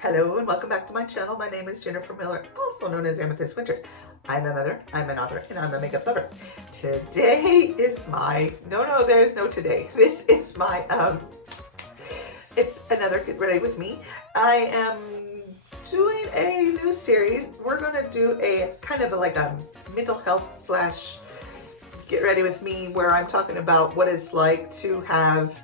Hello and welcome back to my channel. My name is Jennifer Miller, also known as Amethyst Winters. I'm a mother, I'm an author, and I'm a makeup lover. Today is my, no, there's no today. This is my, it's another Get Ready With Me. I am doing a new series. We're going to do a kind of like a mental health slash Get Ready With Me, where I'm talking about what it's like to have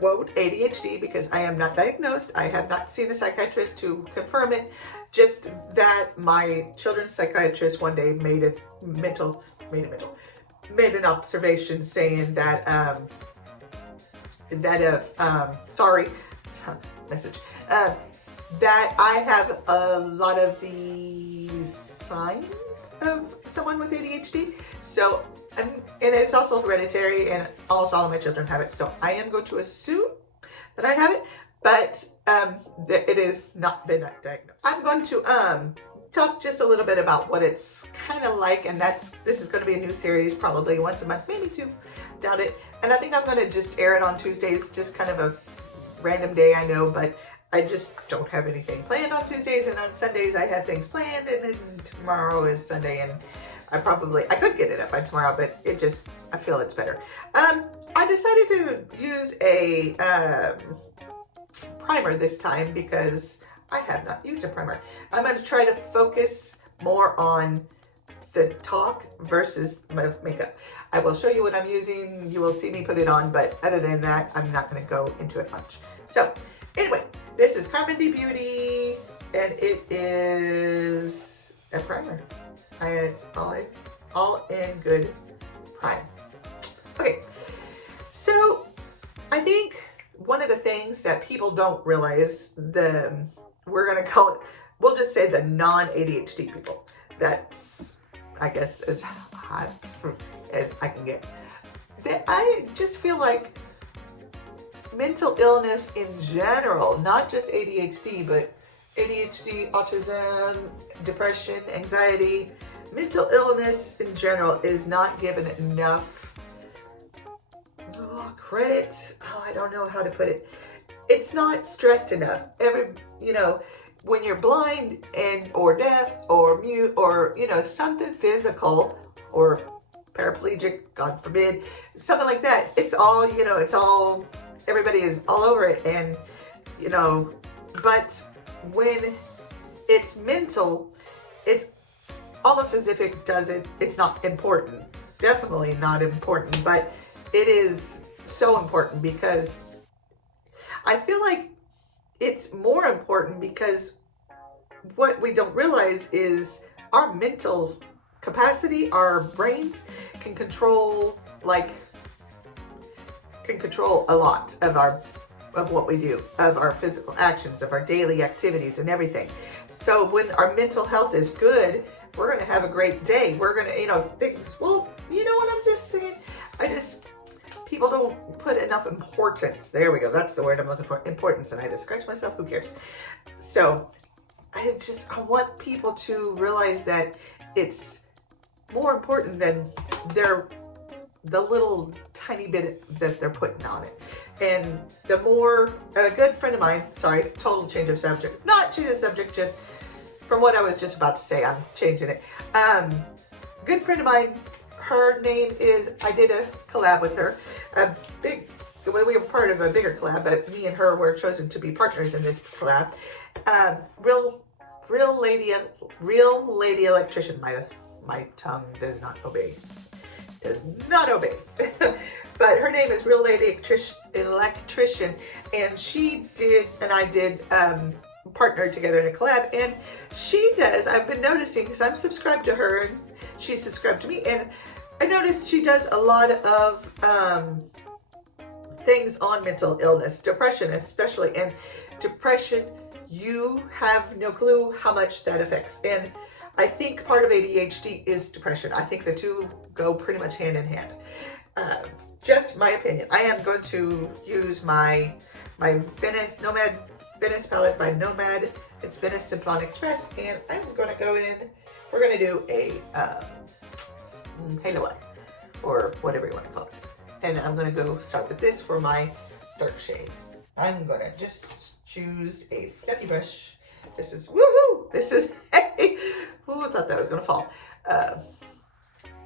quote ADHD, because I am not diagnosed. I have not seen a psychiatrist to confirm it. Just that my children's psychiatrist one day made an observation saying that sorry, message, that I have a lot of the signs of someone with ADHD. So and it's also hereditary, and almost all of my children have it. So I am going to assume that I have it, but it is not been diagnosed. I'm going to talk just a little bit about what it's kind of like, and this is going to be a new series, probably once a month, maybe two, doubt it. And I think I'm going to just air it on Tuesdays, just kind of a random day, I know, but I just don't have anything planned on Tuesdays, and on Sundays I have things planned, and then tomorrow is Sunday, and I could get it up by tomorrow, but I feel it's better. I decided to use a primer this time because I have not used a primer. I'm going to try to focus more on the talk versus my makeup. I will show you what I'm using. You will see me put it on, but other than that, I'm not going to go into it much. So anyway, this is Carmen D Beauty, and it is a primer. It's all in good prime. Okay, so I think one of the things that people don't realize, we're gonna call it, we'll just say the non-ADHD people. That's, I guess, as hot as I can get. That I just feel like mental illness in general, not just ADHD, but ADHD, autism, depression, anxiety, mental illness in general is not given enough credit. I don't know how to put it. It's not stressed enough. When you're blind or deaf or mute or, something physical or paraplegic, God forbid, something like that, it's all, everybody is all over it. And, but when it's mental, it's almost as if it's not important. Definitely not important, but it is so important, because I feel like it's more important because what we don't realize is our mental capacity, our brains can control a lot of what we do, of our physical actions, of our daily activities and everything. So when our mental health is good, we're going to have a great day. We're going to, things, well, you know what I'm just saying? People don't put enough importance. There we go. That's the word I'm looking for. Importance. And I just scratch myself. Who cares? So I want people to realize that it's more important than the little tiny bit that they're putting on it. And a good friend of mine, sorry, total change of subject, not change of subject, just from what I was just about to say, I'm changing it. Good friend of mine, her name is, I did a collab with her, we were part of a bigger collab, but me and her were chosen to be partners in this collab. Real lady electrician. My tongue does not obey. But her name is Real Lady Electrician, and she did, and I did, partnered together in a collab. And she does, I've been noticing, because I'm subscribed to her and she's subscribed to me, and I noticed she does a lot of things on mental illness, depression especially. And depression, you have no clue how much that affects. And I think part of ADHD is depression. I think the two go pretty much hand in hand. Just my opinion. I am going to use my Venice palette by Nomad. It's Venice Simplon Express, and I'm going to go in. We're going to do a halo eye, or whatever you want to call it. And I'm going to go start with this for my dark shade. I'm going to just choose a fluffy brush. This is, woohoo! This is, hey, who thought that was gonna fall?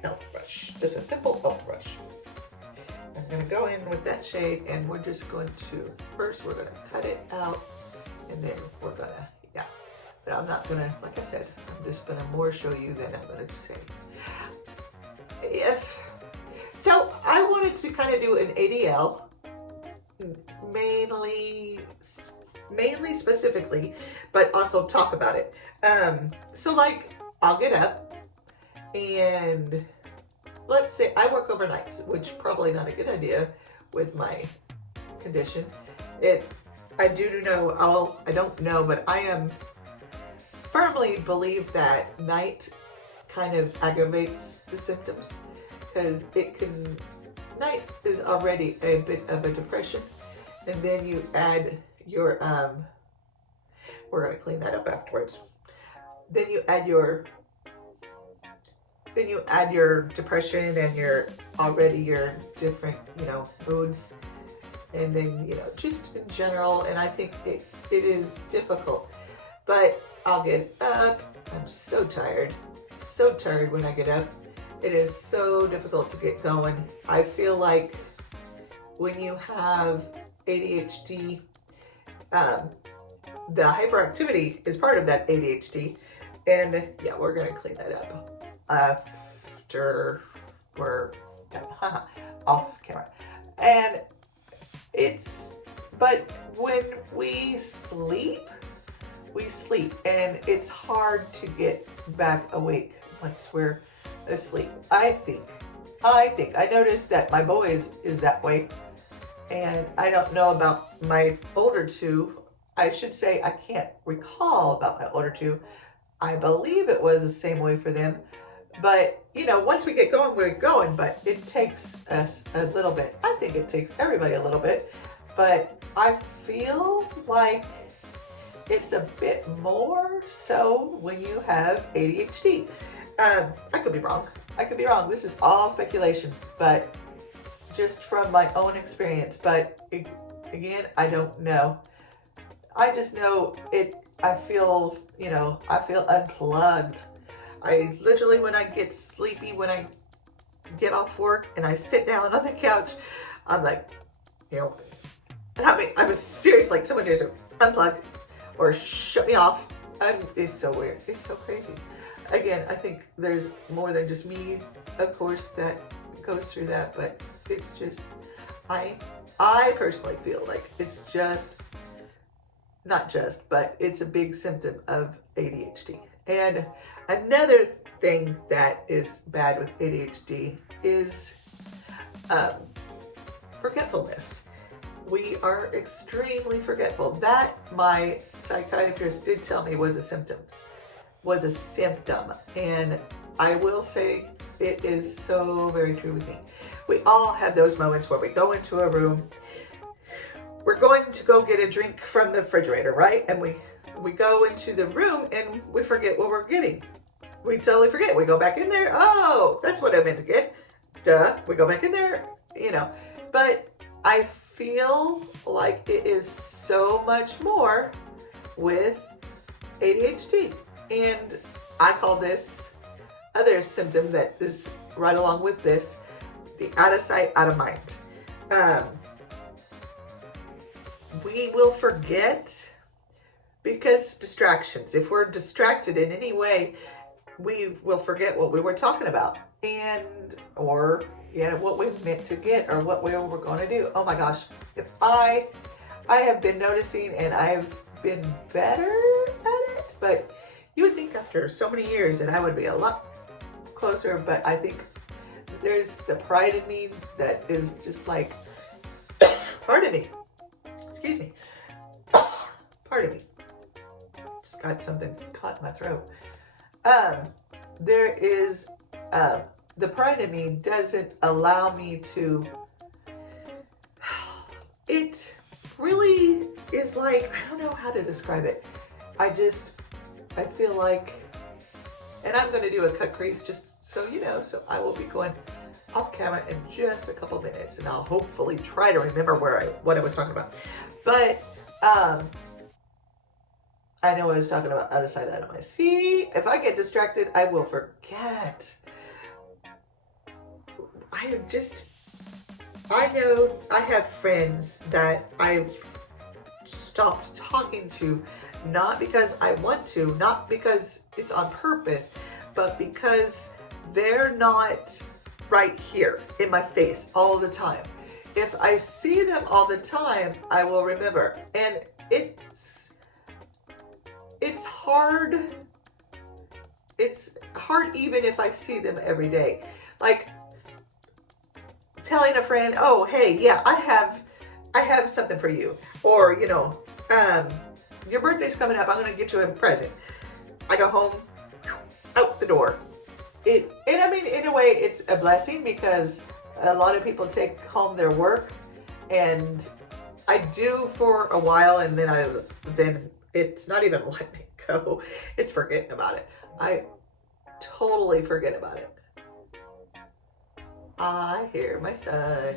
Elf brush, just a simple elf brush. I'm gonna go in with that shade and we're just going to, first we're gonna cut it out and then we're gonna, yeah. But I'm not gonna, like I said, I'm just gonna more show you than I'm gonna say. So I wanted to kind of do an ADL, mainly specifically, but also talk about it. So like, I'll get up and let's say I work overnight, which probably not a good idea with my condition. I don't know, but I am firmly believe that night kind of aggravates the symptoms because night is already a bit of a depression, and then you add your, we're gonna clean that up afterwards. Then you add your depression and your different, moods, and then, just in general, and I think it is difficult, but I'll get up. I'm so tired when I get up. It is so difficult to get going. I feel like when you have ADHD, the hyperactivity is part of that ADHD, and yeah, we're gonna clean that up after we're off camera. And but when we sleep, and it's hard to get back awake once we're asleep. I think I noticed that my boy is that way, and I don't know about my older two. I should say I can't recall about my older two. I believe it was the same way for them, but once we get going, we're going, but it takes us a little bit. I think it takes everybody a little bit, but I feel like it's a bit more so when you have ADHD. I could be wrong. This is all speculation, but just from my own experience. But again, I don't know. I just know it. I feel unplugged. I literally, when I get sleepy, when I get off work and I sit down on the couch, I'm like, and I was serious, like someone needs to unplug or shut me off. It's so weird. It's so crazy. Again, I think there's more than just me, of course, that goes through that, but it's just, I personally feel like it's just, not just, but it's a big symptom of ADHD. And another thing that is bad with ADHD is forgetfulness. We are extremely forgetful. That my psychiatrist did tell me was a symptom. And I will say it is so very true with me. We all have those moments where we go into a room, we're going to go get a drink from the refrigerator, right? And we go into the room and we forget what we're getting. We totally forget. We go back in there. Oh, that's what I meant to get. Duh. We go back in there, But I feel like it is so much more with ADHD. And I call this other symptom that is right along with this, the out of sight, out of mind. We will forget because distractions. If we're distracted in any way, we will forget what we were talking about or what we meant to get or what we were going to do. Oh my gosh. If I have been noticing, and I've been better at it, but you would think after so many years that I would be a lot closer, but I think there's the pride in me that is just like, pardon me, excuse me, pardon me, just got something caught in my throat. There is, the pride in me doesn't allow me to, it really is like, I don't know how to describe it. I feel like, and I'm going to do a cut crease just so you know, so I will be going off camera in just a couple minutes, and I'll hopefully try to remember what I was talking about. But I know I was talking about out of sight, out of my see. If I get distracted, I will forget. I know I have friends that I've stopped talking to, not because I want to, not because it's on purpose, but because they're not right here in my face all the time. If I see them all the time, I will remember. And it's hard. It's hard even if I see them every day. Like telling a friend, oh, hey, yeah, I have something for you. Or, you know, your birthday's coming up. I'm going to get you a present. I go home, out the door. And I mean, in a way, it's a blessing because a lot of people take home their work, and I do for a while, and then it's not even letting it go. It's forgetting about it. I totally forget about it. I hear my son.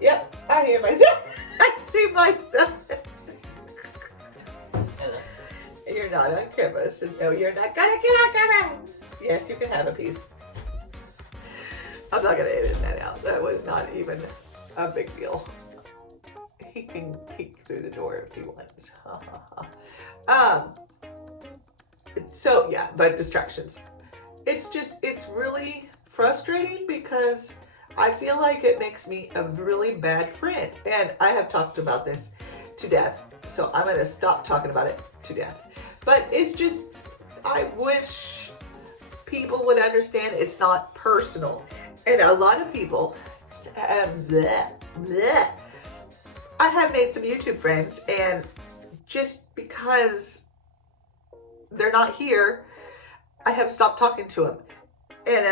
Yep, I hear my son. I see my son. You're not on camera, so no, you're not gonna get on camera. Yes, you can have a piece. I'm not gonna edit that out. That was not even a big deal. He can peek through the door if he wants. So yeah, but distractions. It's really frustrating because I feel like it makes me a really bad friend. And I have talked about this to death, so I'm gonna stop talking about it to death. But it's just, I wish people would understand it's not personal. And a lot of people, I have made some YouTube friends, and just because they're not here, I have stopped talking to them. And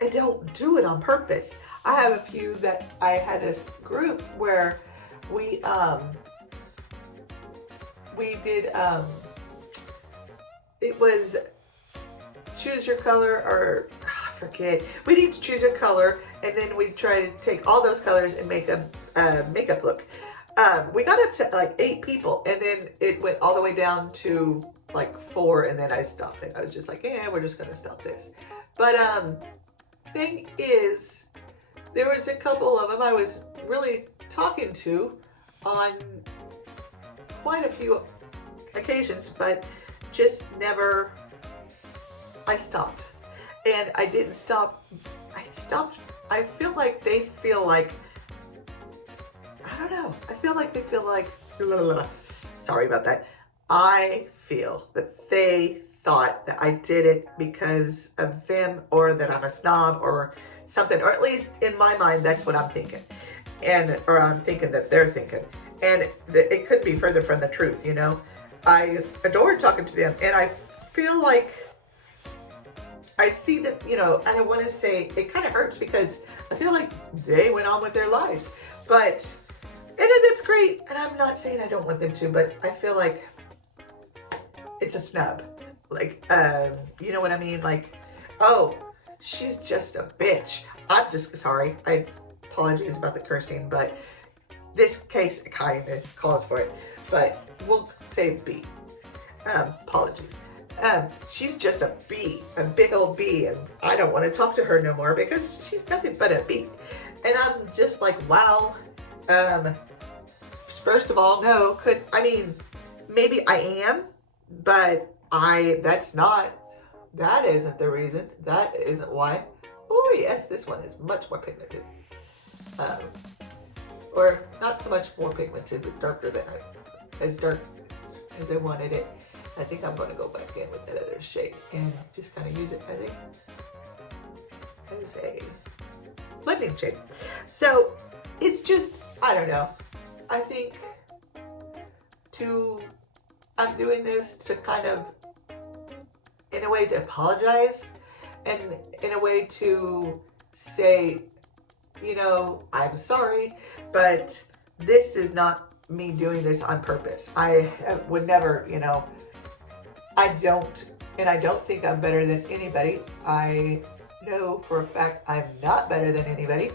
I don't do it on purpose. I have a few that I had this group where we did, it was choose your color, or I forget. We'd each choose a color, and then we'd try to take all those colors and make a makeup look. We got up to like 8 people, and then it went all the way down to like 4, and then I stopped it. I was just like, yeah, we're just gonna stop this. But thing is, there was a couple of them I was really talking to on quite a few occasions, but just never, I stopped. And I didn't stop, I stopped. I feel like they feel like, I don't know, I feel like they feel like, sorry about that. I feel that they thought that I did it because of them, or that I'm a snob or something, or at least in my mind, that's what I'm thinking. Or I'm thinking that they're thinking. And it could be further from the truth, you know. I adore talking to them, and I feel like I see that, you know, and I want to say it kind of hurts because I feel like they went on with their lives. But, and that's great, and I'm not saying I don't want them to, but I feel like it's a snub. Like, you know what I mean? Like, oh, she's just a bitch. I'm just sorry. I apologize about the cursing, but this case kind of calls for it. But we'll say B. Apologies. She's just a B, a big old B, and I don't want to talk to her no more because she's nothing but a B. And I'm just like, wow. First of all, no, maybe I am, but that isn't the reason. That isn't why. Oh yes, this one is much more pigmented. Or not so much more pigmented, but darker than as dark as I wanted it. I think I'm going to go back in with that other shade and just kind of use it as a blending shade. So it's just, I don't know. I think I'm doing this to kind of, in a way, to apologize, and in a way to say, you know, I'm sorry, but this is not me doing this on purpose. I would never, you know, I don't think I'm better than anybody. I know for a fact I'm not better than anybody.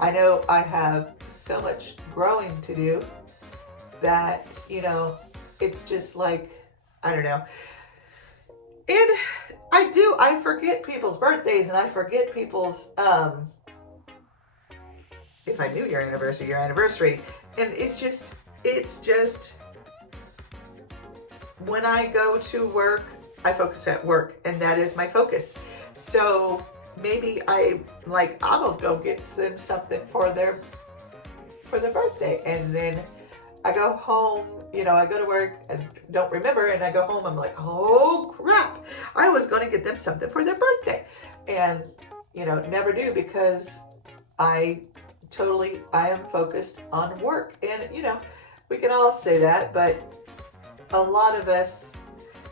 I know I have so much growing to do that, you know, it's just like, I don't know. And I forget people's birthdays, and I forget people's, if I knew your anniversary. And it's just, when I go to work, I focus at work, and that is my focus. So maybe I'll go get them something for their birthday, and then I go home, I go to work and don't remember, and I go home, I'm like, oh crap, I was going to get them something for their birthday, and never do, because I am focused on work. And we can all say that, but a lot of us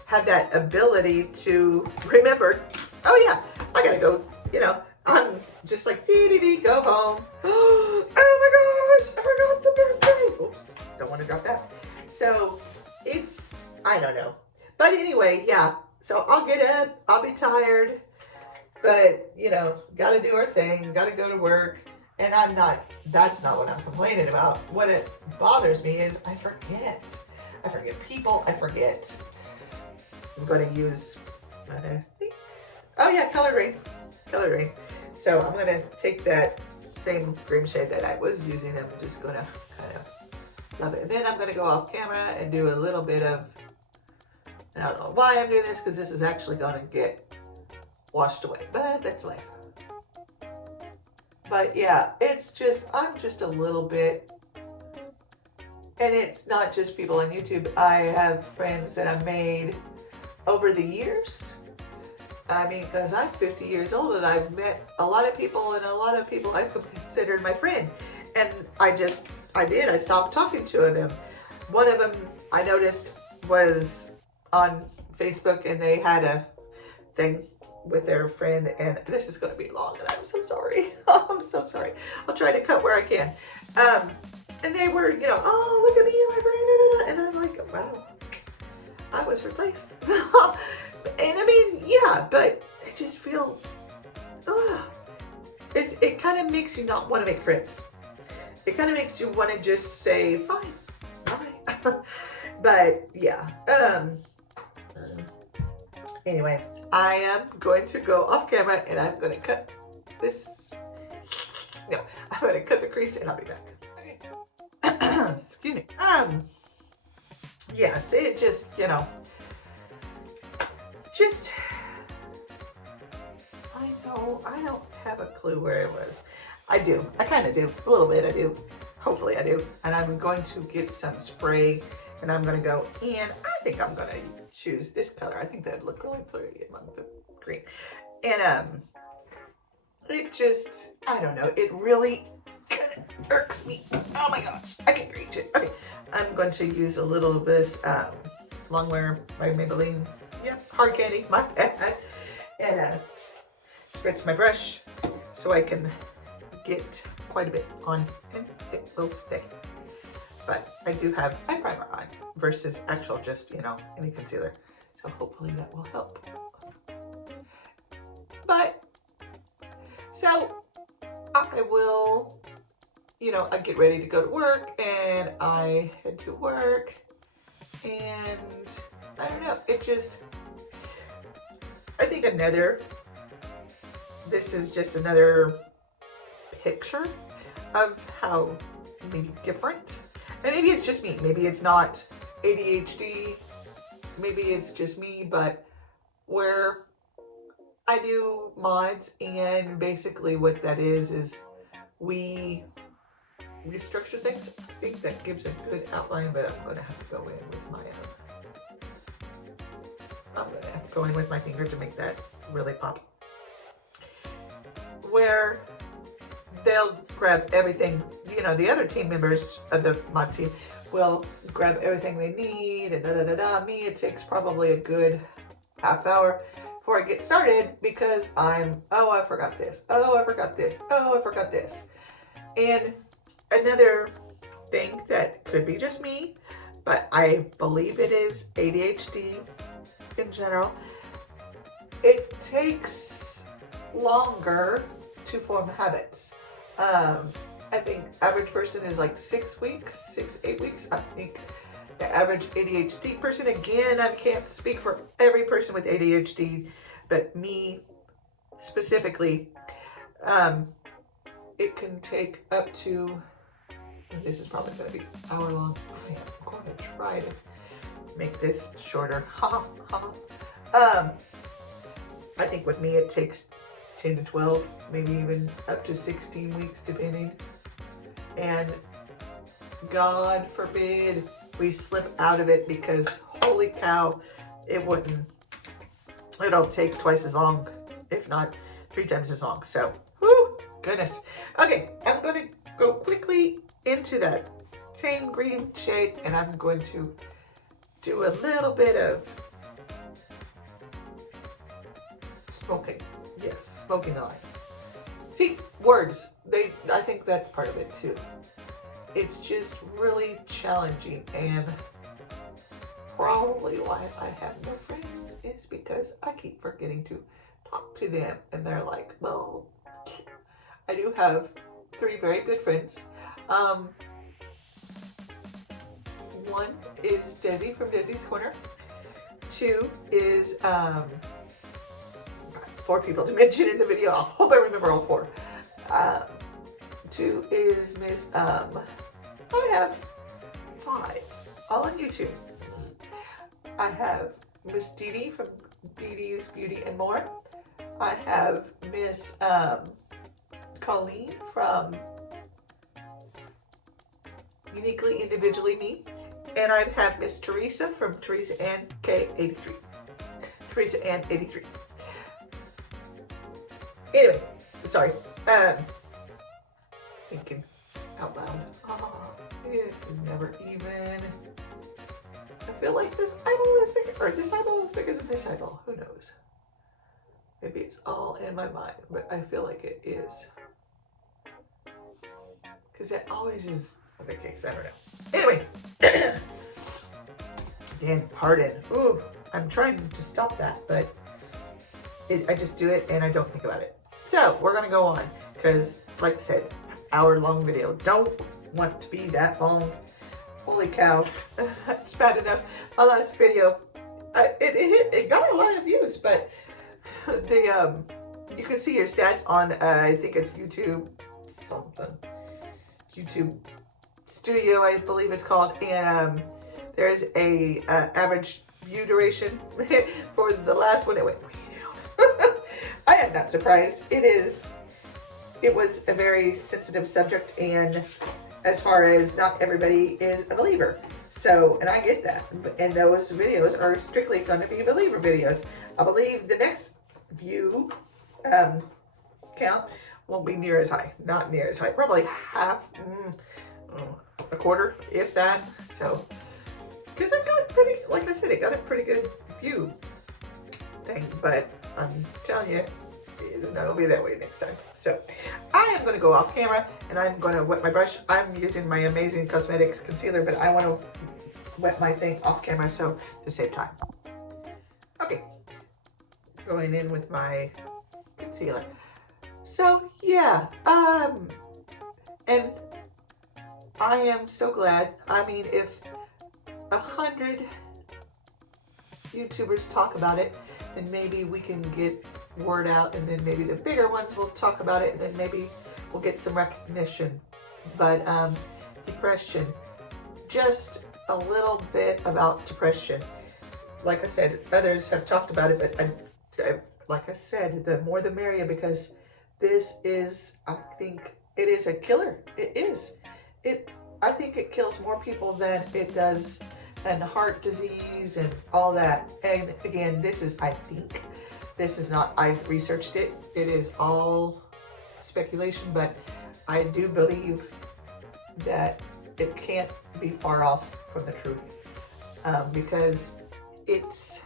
have that ability to remember, oh yeah, I gotta go, I'm just like, go home. Oh my gosh, I forgot the birthday. Oops, don't want to drop that. So I don't know. But anyway, yeah, so I'll get up, I'll be tired, but gotta do our thing, gotta go to work. And that's not what I'm complaining about. What it bothers me is I forget people, I'm going to use, oh yeah, colored rain. So I'm going to take that same green shade that I was using. I'm just going to kind of love it. And then I'm going to go off camera and do a little bit of, I don't know why I'm doing this, because this is actually going to get washed away, but that's life. But yeah, I'm just a little bit, and it's not just people on YouTube. I have friends that I've made over the years. I mean, because I'm 50 years old, and I've met a lot of people, and a lot of people I considered my friend. And I stopped talking to them. One of them I noticed was on Facebook, and they had a thing with their friend, and this is going to be long, and I'm so sorry. I'm so sorry. I'll try to cut where I can. And they were, oh, look at me, my friend, and I'm like, wow, I was replaced. And I mean, yeah, but I just feel, it kind of makes you not want to make friends. It kind of makes you want to just say, fine, bye. But yeah, anyway, I am going to go off camera, and I'm going to cut this. No, I'm going to cut the crease, and I'll be back. Okay. Excuse me. Yeah, see, it just, I don't have a clue where it was. I do. I kind of do. A little bit, I do. Hopefully I do. And I'm going to get some spray, and I'm going to go in. I think I'm going to choose this color. I think that'd look really pretty among the green. And it just, I don't know, it really kind of irks me. Oh my gosh, I can't reach it. Okay, I'm going to use a little of this Longwear by Maybelline. Yep, hard candy, my bad. And spritz my brush so I can get quite a bit on, and it will stay. But I do have eye primer on versus actual just, any concealer. So hopefully that will help. But, so I will, I get ready to go to work, and I head to work, and I don't know, I think this is just another picture of how maybe different. And maybe it's just me. Maybe it's not ADHD. Maybe it's just me, but where I do mods, and basically what that is we restructure things. I think that gives a good outline, but I'm going to have to go in with my finger to make that really pop. Where they'll grab everything, the other team members of the mod team will grab everything they need, and Me, it takes probably a good half hour before I get started, because I forgot this. Oh, I forgot this. Oh, I forgot this. And another thing that could be just me, but I believe it is ADHD in general, it takes longer to form habits. I think average person is like 6 weeks, 8 weeks. I think the average ADHD person. Again, I can't speak for every person with ADHD, but me specifically, it can take up to, this is probably going to be an hour long. I am going to try to make this shorter. I think with me it takes 10 to 12, maybe even up to 16 weeks depending. And God forbid we slip out of it, because holy cow, it'll take twice as long, if not 3 times as long. So, whoo, goodness. Okay, I'm going to go quickly into that same green shade, and I'm going to do a little bit of smoking. Yes, smoking the line. See, words, I think that's part of it too. It's just really challenging, and probably why I have no friends is because I keep forgetting to talk to them, and they're like, well, I do have 3 very good friends. One is Dezi from Dezi's Corner. 2 is 4 people to mention in the video. I hope I remember all 4. 2 is Miss I have 5, all on YouTube. I have Miss Dee from Dee's Beauty and More. I have Miss Colleen from Uniquely Individually Me. And I have Miss Theresa from Theresa and K83. Theresa and 83. Anyway, sorry. Thinking out loud. Oh, this is never even. I feel like this eyeball is bigger, or this eyeball is bigger than this eyeball. Who knows? Maybe it's all in my mind, but I feel like it is. Because that always is the case. I don't know. Anyway. Again, pardon. Ooh, I'm trying to stop that, but I just do it and I don't think about it. So we're gonna go on, because like I said, hour-long video. Don't want to be that long. Holy cow, it's bad enough. My last video, it got a lot of views, but you can see your stats on I think it's YouTube something, YouTube Studio, I believe it's called, and there's a average view duration for the last one. It went way down. I am not surprised. It was a very sensitive subject, and as far as not everybody is a believer. So, and I get that. And those videos are strictly going to be believer videos. I believe the next view count won't be near as high. Not near as high. Probably half, a quarter, if that. So, because I got pretty, like I said, it got a pretty good view thing. But I'm telling you, it's not going to be that way next time. So, I am going to go off camera and I'm going to wet my brush. I'm using my Amazing Cosmetics concealer, but I want to wet my thing off camera so to save time. Okay, going in with my concealer. So, yeah, and I am so glad. I mean, if 100 YouTubers talk about it, then maybe we can get word out, and then maybe the bigger ones will talk about it, and then maybe we'll get some recognition. But depression, just a little bit about depression. Like I said, others have talked about it, but I like I said, the more the merrier, because this is, I think it is a killer. It is. I think it kills more people than it does, and heart disease and all that. And again, this is, I think, this is not, I've researched it. It is all speculation, but I do believe that it can't be far off from the truth, because it's,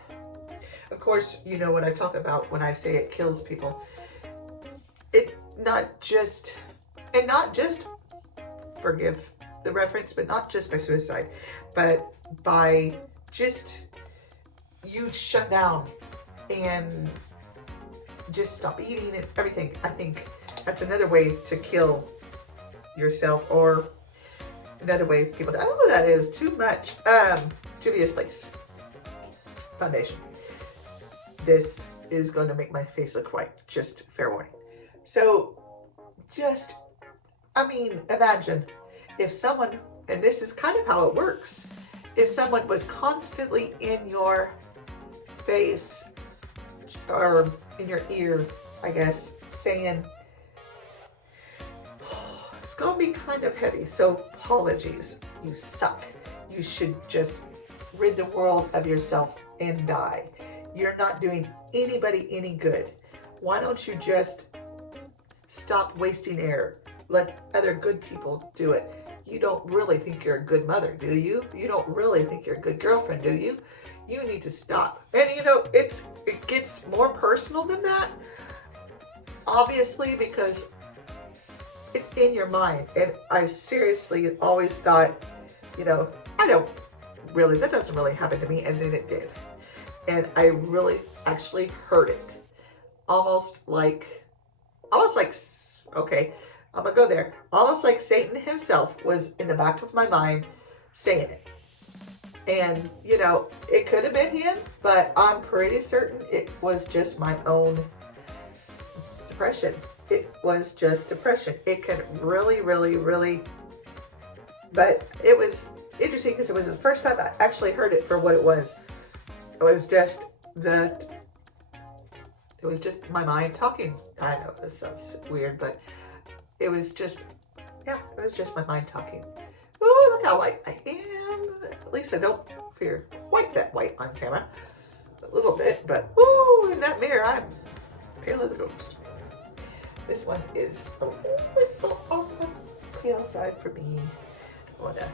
of course, you know what I talk about when I say it kills people. It not just, forgive the reference, but not just by suicide, but by just you shut down and just stop eating and everything. I think that's another way to kill yourself, or Another way people, oh, that is too much. Juvia's Place foundation. This is going to make my face look white, just fair warning. So just, I mean, imagine if someone, and this is kind of how it works, if someone was constantly in your face or in your ear, I guess, saying, oh, it's going to be kind of heavy, so apologies, you suck. You should just rid the world of yourself and die. You're not doing anybody any good. Why don't you just stop wasting air? Let other good people do it. You don't really think you're a good mother, do you? You don't really think you're a good girlfriend, do you? You need to stop. And you know, it gets more personal than that, obviously, because it's in your mind. And I seriously always thought, you know, I don't really, that doesn't really happen to me. And then it did. And I really actually heard it. Almost like, okay, I'm gonna go there. Almost like Satan himself was in the back of my mind saying it. And, you know, it could have been him, but I'm pretty certain it was just my own depression. It was just depression. It can really, really, really, but it was interesting because it was the first time I actually heard it for what it was. It was just my mind talking. I know this sounds weird, but it was just, yeah, it was just my mind talking. Ooh, look how white I am. At least I don't appear quite that white on camera. A little bit, but ooh, in that mirror, I'm pale as a ghost. This one is a little on the pale side for me. I want to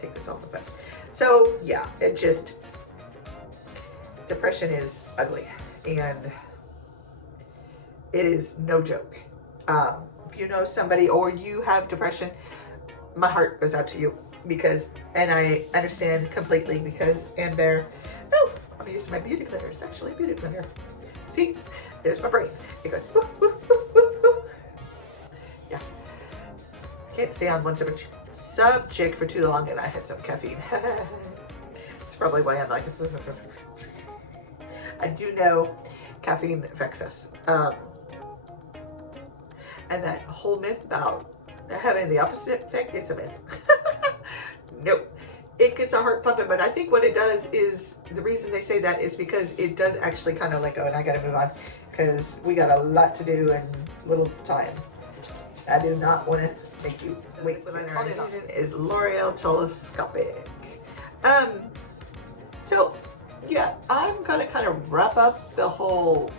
take this off the face. So yeah, it just, depression is ugly, and it is no joke. If you know somebody or you have depression, my heart goes out to you, because, and I understand completely, because, and there, oh, I'm using my beauty blender. It's actually a beauty blender. See, there's my brain. It goes, woo, woo, woo, woo, woo. Yeah. Can't stay on one subject for too long, and I had some caffeine. It's probably why I'm like, I do know caffeine affects us. And that whole myth about having the opposite effect, it's a myth. Nope. It gets our heart pumping, but I think what it does is, the reason they say that is because it does actually kind of let go, and I gotta move on because we got a lot to do and little time. I do not want to make you wait. What I'm using is L'Oreal Telescopic. So yeah, I'm gonna kind of wrap up the whole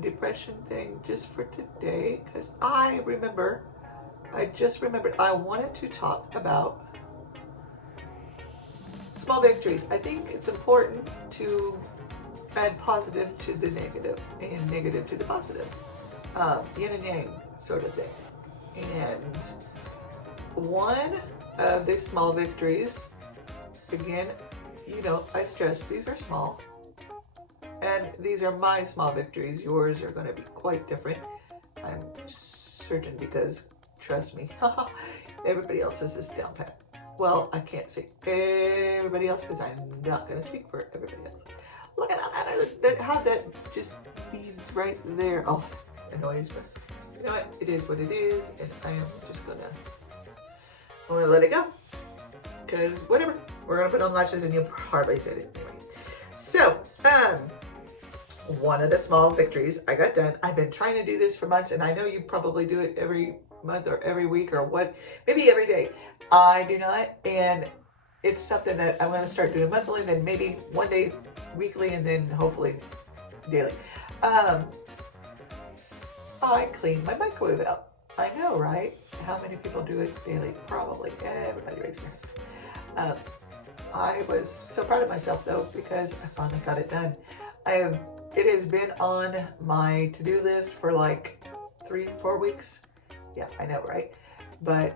depression thing just for today, because I just remembered I wanted to talk about small victories. I think it's important to add positive to the negative and negative to the positive, yin and yang sort of thing. And one of the small victories, again, you know, I stress these are small, and these are my small victories. Yours are going to be quite different, I'm certain, because trust me, everybody else has this down pat. Well, I can't say everybody else because I'm not going to speak for everybody else. Look at how that just beads right there. Oh, that annoys me. You know what? It is what it is, and I am just going to let it go. Because whatever, we're going to put on lashes, and you hardly said it anyway. So, one of the small victories I got done. I've been trying to do this for months, and I know you probably do it every month or every week or what, maybe every day. I do not, and it's something that I'm going to start doing monthly, then maybe one day weekly, and then hopefully daily. I clean my microwave out. I know, right? How many people do it daily? Probably everybody raised their hand. I was so proud of myself though, because I finally got it done. It has been on my to-do list for like 3-4 weeks. Yeah, I know, right? But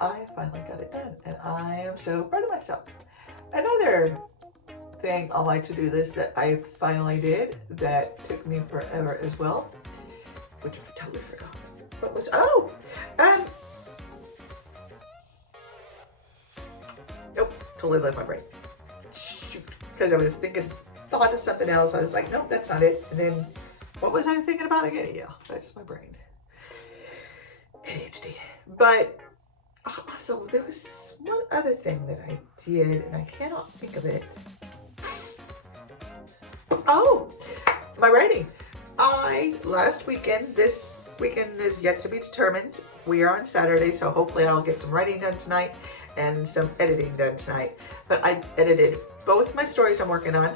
I finally got it done, and I am so proud of myself. Another thing on my to-do list that I finally did that took me forever as well, which I totally forgot. What was, totally left my brain. Shoot. Because I was thought of something else. I was like, nope, that's not it. And then, what was I thinking about again? Yeah, that's my brain. ADHD. But also, there was one other thing that I did, and I cannot think of it. Oh, my writing. Last weekend, this weekend is yet to be determined. We are on Saturday, so hopefully I'll get some writing done tonight and some editing done tonight. But I edited both my stories I'm working on.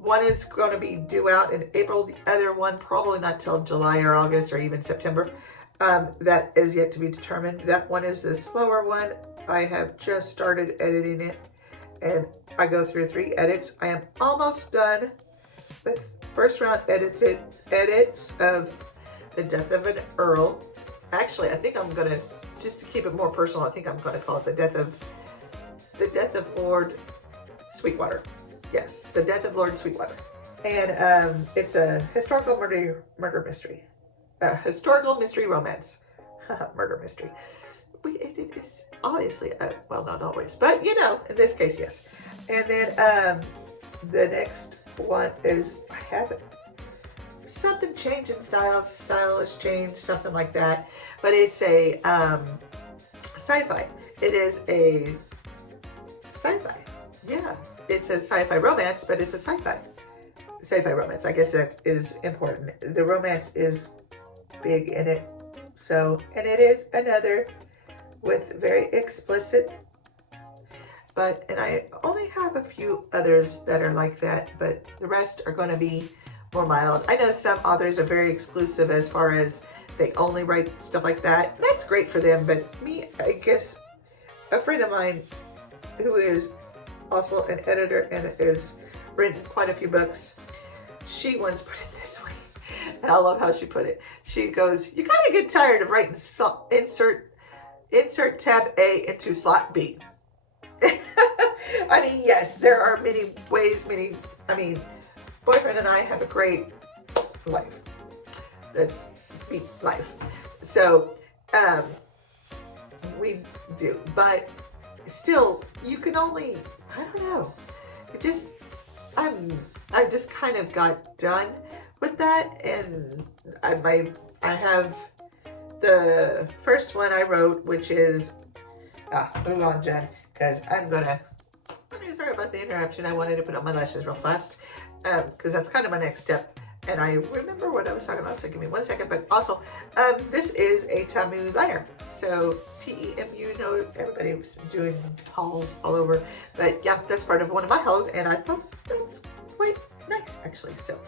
One is going to be due out in April. The other one probably not till July or August or even September. That is yet to be determined. That one is the slower one. I have just started editing it, and I go through 3 edits. I am almost done with first round edits of The Death of an Earl. Actually, I think I'm gonna, just to keep it more personal, I think I'm gonna call it The Death of Lord Sweetwater. Yes, The Death of Lord Sweetwater. And it's a historical murder mystery. Historical mystery romance. Murder mystery. It's obviously, well, not always, but you know, in this case, yes. And then the next one is, I haven't, something changed in style has changed, something like that. But it's a sci-fi. It is a sci-fi. Yeah, it's a sci-fi romance, but it's a sci-fi romance. I guess that is important. The romance is big in it. So, and it is another with very explicit, and I only have a few others that are like that, but the rest are going to be more mild. I know some authors are very exclusive as far as they only write stuff like that. That's great for them, but me, I guess, a friend of mine who is also an editor and has written quite a few books, she once put it this way, and I love how she put it. She goes, you kind of get tired of writing insert tab A into slot B. I mean, yes, there are many ways, boyfriend and I have a great life. That's life. So, we do, but still, you can only, I don't know, I just kind of got done with that, and I have the first one I wrote, which is, move on, Jen, because sorry about the interruption. I wanted to put on my lashes real fast, because that's kind of my next step, and I remember what I was talking about, so give me 1 second. But also, this is a Temu liner, so Temu, know everybody's doing hauls all over, but yeah, that's part of one of my hauls, and I thought that's quite nice, actually. So,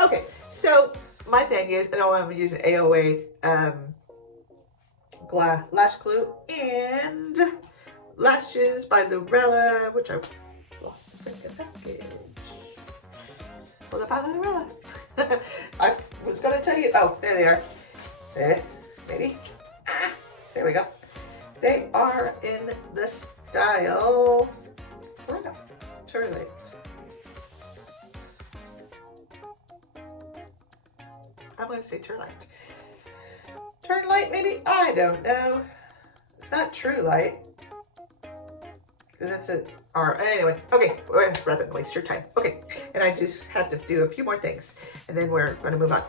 okay, so my thing is, I'm using AOA lash glue and lashes by Lurella, which I lost the freaking package. Well, they're by Lurella. I was going to tell you. Oh, there they are. Maybe. There we go. They are in the style. Oh no, turn light. I'm going to say turn light. Turn light, maybe? I don't know. It's not true light. Because that's a R. Anyway, okay, rather than waste your time. Okay, and I just have to do a few more things, and then we're going to move on.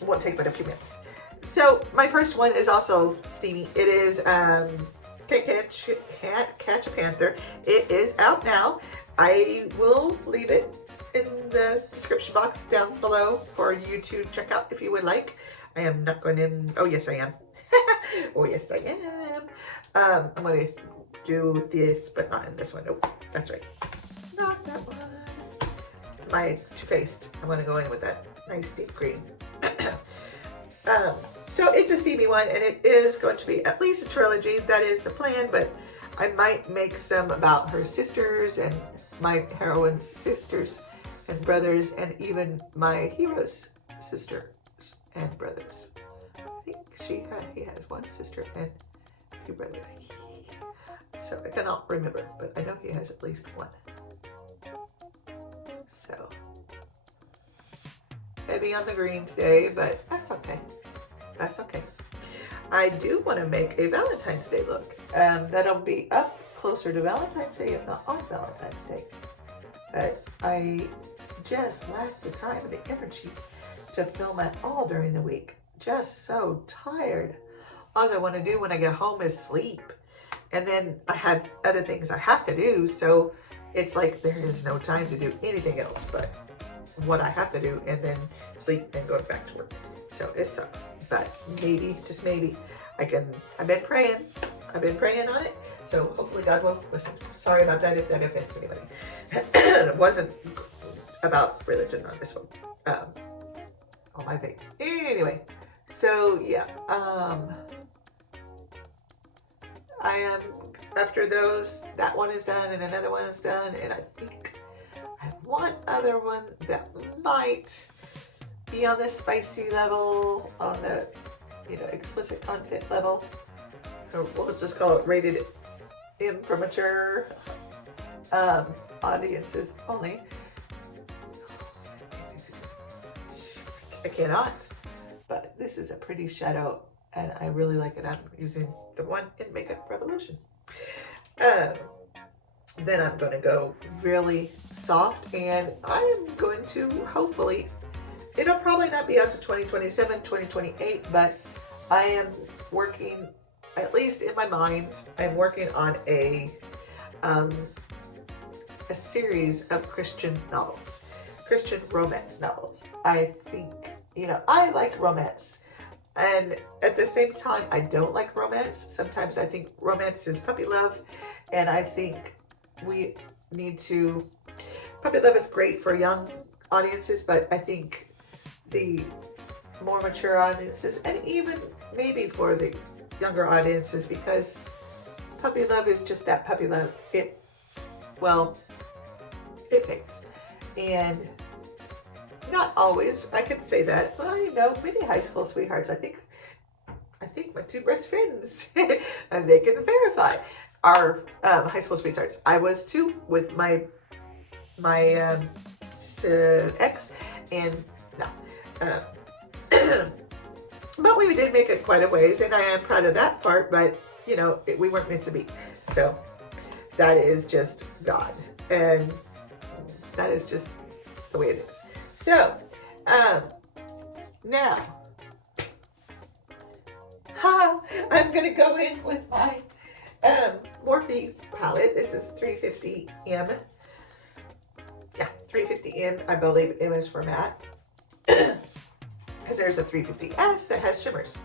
It won't take but a few minutes. So, my first one is also steamy. It is Can't Catch a Panther. It is out now. I will leave it in the description box down below for you to check out if you would like. I am not going to, oh yes I am. Oh yes I am. I'm going to do this, but not in this one. Nope, that's right. Not that one. My Too Faced. I'm going to go in with that nice deep green. So it's a steamy one, and it is going to be at least a trilogy. That is the plan, but I might make some about her sisters and my heroine's sisters and brothers, and even my hero's sisters and brothers. I think he has one sister and 2 brothers. So I cannot remember, but I know he has at least one. So heavy on the green today, but that's okay. That's okay. I do want to make a Valentine's Day look. That'll be up closer to Valentine's Day, if not on Valentine's Day. But I just lack the time and the energy to film at all during the week. Just so tired. All I want to do when I get home is sleep. And then I have other things I have to do, so it's like there is no time to do anything else but what I have to do, and then sleep and go back to work. So it sucks, but maybe, just maybe, I've been praying on it, so hopefully God will listen. Sorry about that if that offends anybody. It wasn't about religion on this one, on my faith. Anyway, so yeah, I am, after those, that one is done and another one is done, and I think I have one other one that might be on the spicy level, on the, explicit content level, or we'll just call it rated M for mature audiences only. I cannot, but this is a pretty shadow and I really like it. I'm using the one in Makeup Revolution. Then I'm going to go really soft, and I am going to, hopefully, it'll probably not be out to 2027, 2028, but I am working, at least in my mind, I'm working on a series of Christian novels, Christian romance novels. I think, I like romance. And at the same time, I don't like romance. Sometimes I think romance is puppy love, and I think we need to, puppy love is great for young audiences, but I think the more mature audiences, and even maybe for the younger audiences, because puppy love is just that puppy love. It takes. And not always, I can say that. Well, many high school sweethearts, I think my two best friends, and they can verify, are high school sweethearts. I was too with my ex, and no. But we did make it quite a ways, and I am proud of that part, but, we weren't meant to be. So that is just God, and that is just the way it is. So, now, I'm going to go in with my Morphe palette. This is 350M. Yeah, 350M, I believe it was for matte. Because there's a 350S that has shimmers.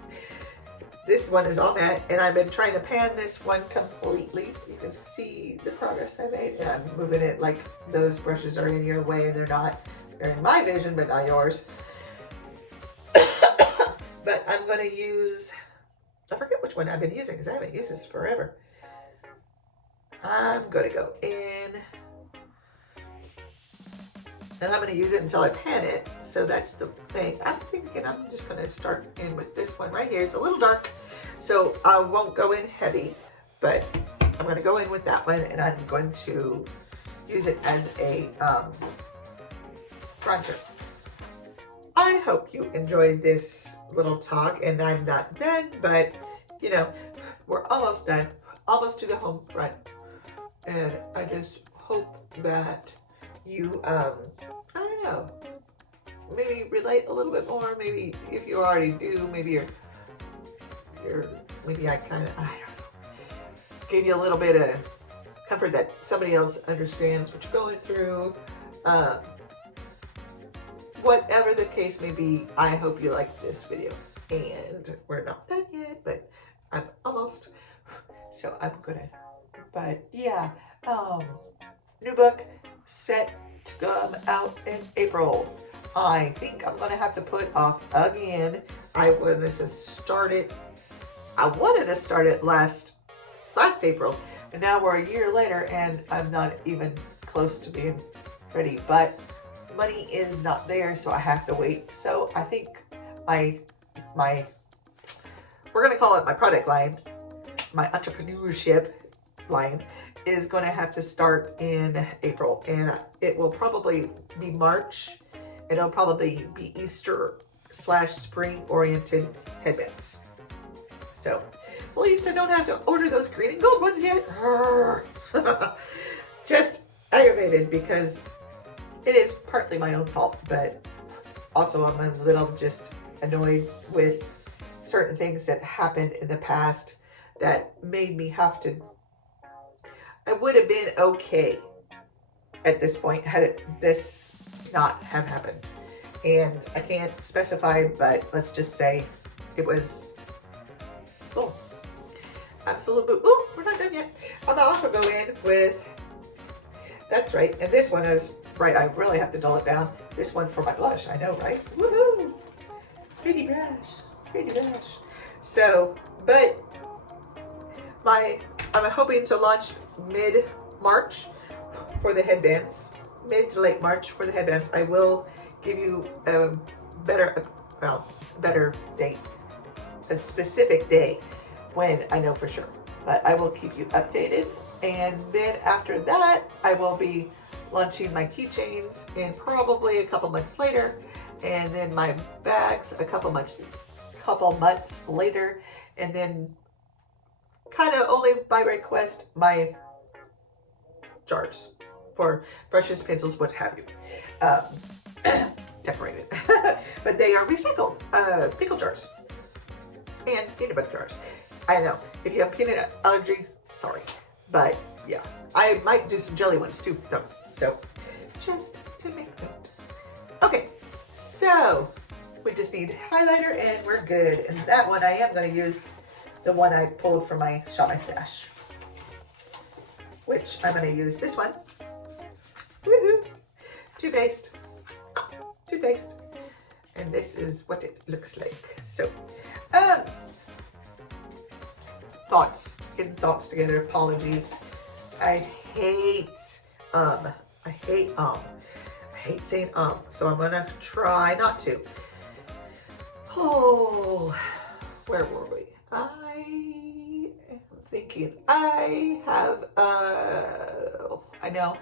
This one is all matte, and I've been trying to pan this one completely. You can see the progress I made, and I'm moving it like those brushes are in your way, and they're not. They're in my vision, but not yours. But I'm going to use, I forget which one I've been using because I haven't used this forever. I'm going to go in, and I'm going to use it until I pan it. So that's the thing. I'm thinking I'm just going to start in with this one right here. It's a little dark, so I won't go in heavy, but I'm going to go in with that one, and I'm going to use it as a bronzer. I hope you enjoyed this little talk, and I'm not done, but we're almost done, almost to the home front, and I just hope that you I don't know, maybe relate a little bit more. Maybe if you already do, maybe maybe I don't know, gave you a little bit of comfort that somebody else understands what you're going through. Whatever the case may be, I hope you liked this video. And we're not done yet, but I'm almost. So I'm gonna, but yeah, new book set to come out in April. I think I'm gonna have to put off again. I wanted to start it last April, and now we're a year later, and I'm not even close to being ready, but money is not there, so I have to wait. So I think my we're gonna call it my product line, my entrepreneurship line, is going to have to start in April, and it will probably be March. It'll probably be Easter / spring oriented headbands. So At least I don't have to order those green and gold ones yet. Just aggravated because it is partly my own fault, but also I'm a little just annoyed with certain things that happened in the past that made me have to. I would have been okay at this point had this not have happened. And I can't specify, but let's just say it was, oh, absolute boo. Oh, we're not done yet. I'm gonna also go in with, that's right, and this one is, right, I really have to dull it down. This one for my blush, I know, right? Woohoo! Pretty brush, pretty brush. So, but I'm hoping to launch mid-March for the headbands, mid to late March for the headbands. I will give you a better date, a specific day when I know for sure, but I will keep you updated. And then after that, I will be launching my keychains in probably a couple months later, and then my bags a couple months later, and then kind of only by request my jars for brushes, pencils, what have you, decorated. But they are recycled pickle jars and peanut butter jars. I know if you have peanut allergy, sorry, but yeah, I might do some jelly ones too though, so just to make note. Okay, so we just need highlighter and we're good. And that one I am going to use the one I pulled from my Shop My Stash, which I'm going to use this one. Woohoo! Toothpaste. And this is what it looks like. So, thoughts. Getting thoughts together. Apologies. I hate saying so I'm gonna try not to. Oh, where were we? I am thinking I have I know.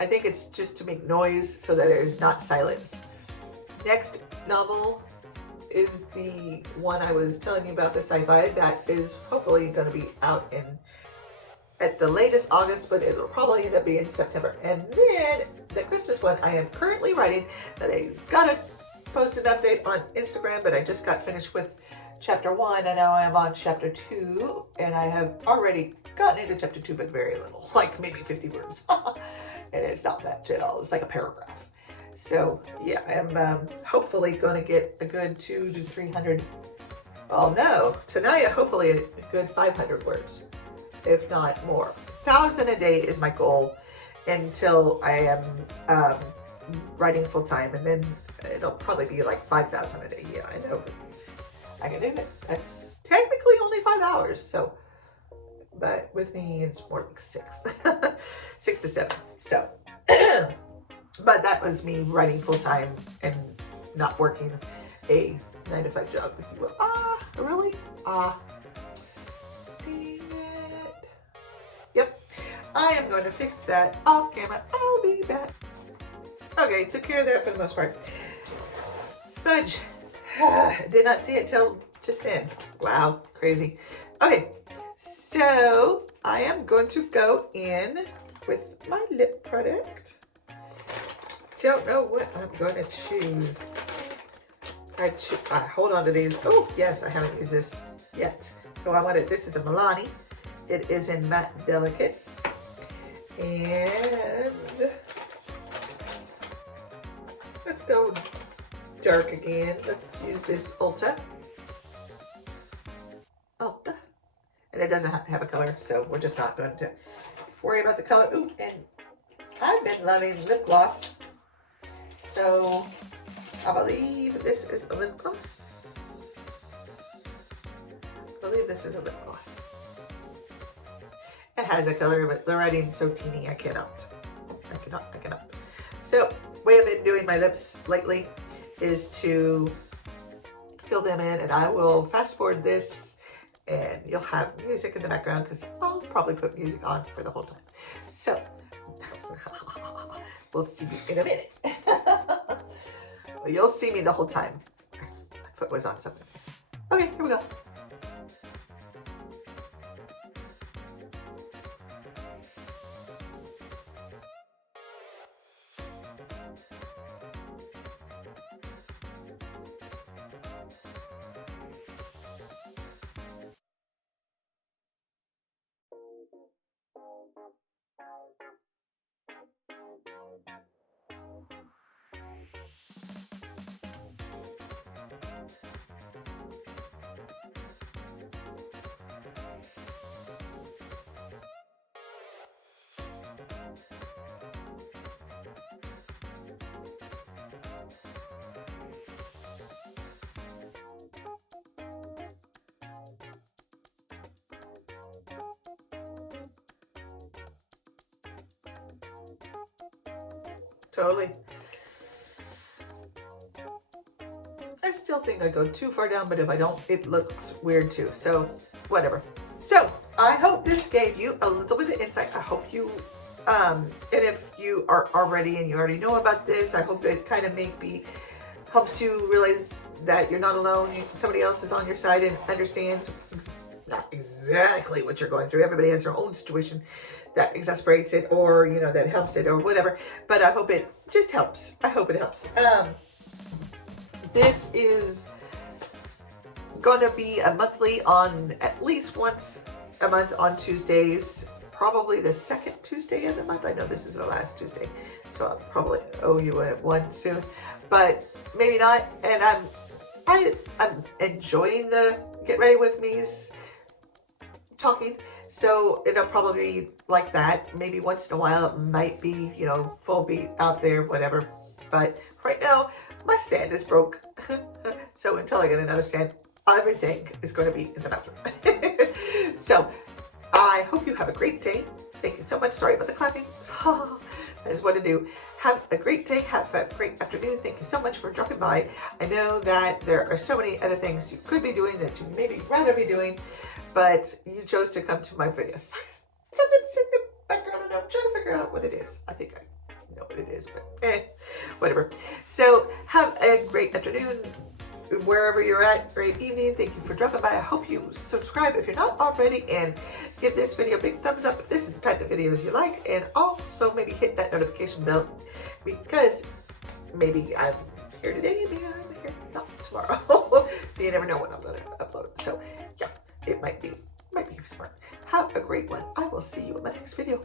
I think it's just to make noise so that there's not silence. Next novel is the one I was telling you about, the sci-fi, that is hopefully going to be out in at the latest August, but it'll probably end up being September. And then the Christmas one I am currently writing that I gotta post an update on Instagram, but I just got finished with chapter 1 and now I am on chapter 2, and I have already gotten into chapter 2, but very little, like maybe 50 words. And it's not much at all, it's like a paragraph. So yeah, I am hopefully going to get a good 200 to 300, well no, tonight hopefully a good 500 words, if not more. 1,000 a day is my goal until I am writing full time, and then it'll probably be like 5,000 a day. Yeah, I know, I can do it. That's technically only 5 hours, so, but with me it's more like 6 6 to 7. So but that was me writing full time and not working a 9-to-5 job, if you will. Really? Dang it. Yep. I am going to fix that off camera. I'll be back. Okay, took care of that for the most part. Smudge. Did not see it till just then. Wow, crazy. Okay, so I am going to go in with my lip product. Don't know what I'm going to choose. I hold on to these. Oh, yes, I haven't used this yet. So I wanted, this is a Milani. It is in Matte Delicate. And let's go dark again. Let's use this Ulta. And it doesn't have a color, so we're just not going to worry about the color. Ooh, and I've been loving lip gloss. So I believe this is a lip gloss. I believe this is a lip gloss. It has a color, but the writing's so teeny, I cannot. So, way I've been doing my lips lately is to fill them in, and I will fast forward this, and you'll have music in the background because I'll probably put music on for the whole time. So, we'll see you in a minute. Well, you'll see me the whole time. My foot was on something. Okay, here we go. Totally. I still think I go too far down, but if I don't, it looks weird too. So whatever. So I hope this gave you a little bit of insight. I hope you, and if you are already and you already know about this, I hope it kind of maybe helps you realize that you're not alone. Somebody else is on your side and understands not exactly what you're going through. Everybody has their own situation that exasperates it, or you know, that helps it, or whatever. But I hope it just helps. I hope it helps. This is going to be a monthly on at least once a month on Tuesdays, probably the second Tuesday of the month. I know this is the last Tuesday, so I'll probably owe you one soon, but maybe not. And I'm enjoying the Get Ready With Me's talking, so it'll probably be like that. Maybe once in a while it might be, you know, full beat out there, whatever. But right now my stand is broke. So until I get another stand, everything is going to be in the bathroom. So I hope you have a great day. Thank you so much. Sorry about the clapping. That is what I do. Have a great day. Have a great afternoon. Thank you so much for dropping by. I know that there are so many other things you could be doing that you maybe rather be doing, but you chose to come to my videos. Something's in the background and I'm trying to figure out what it is. I think I know what it is, but whatever. So have a great afternoon wherever you're at. Great evening. Thank you for dropping by. I hope you subscribe if you're not already, and give this video a big thumbs up if this is the type of videos you like, and also maybe hit that notification bell, because maybe I'm here today, maybe I'm here not tomorrow. So you never know when I'm going to upload. So yeah, it might be smart. Have a great one. I will see you in my next video.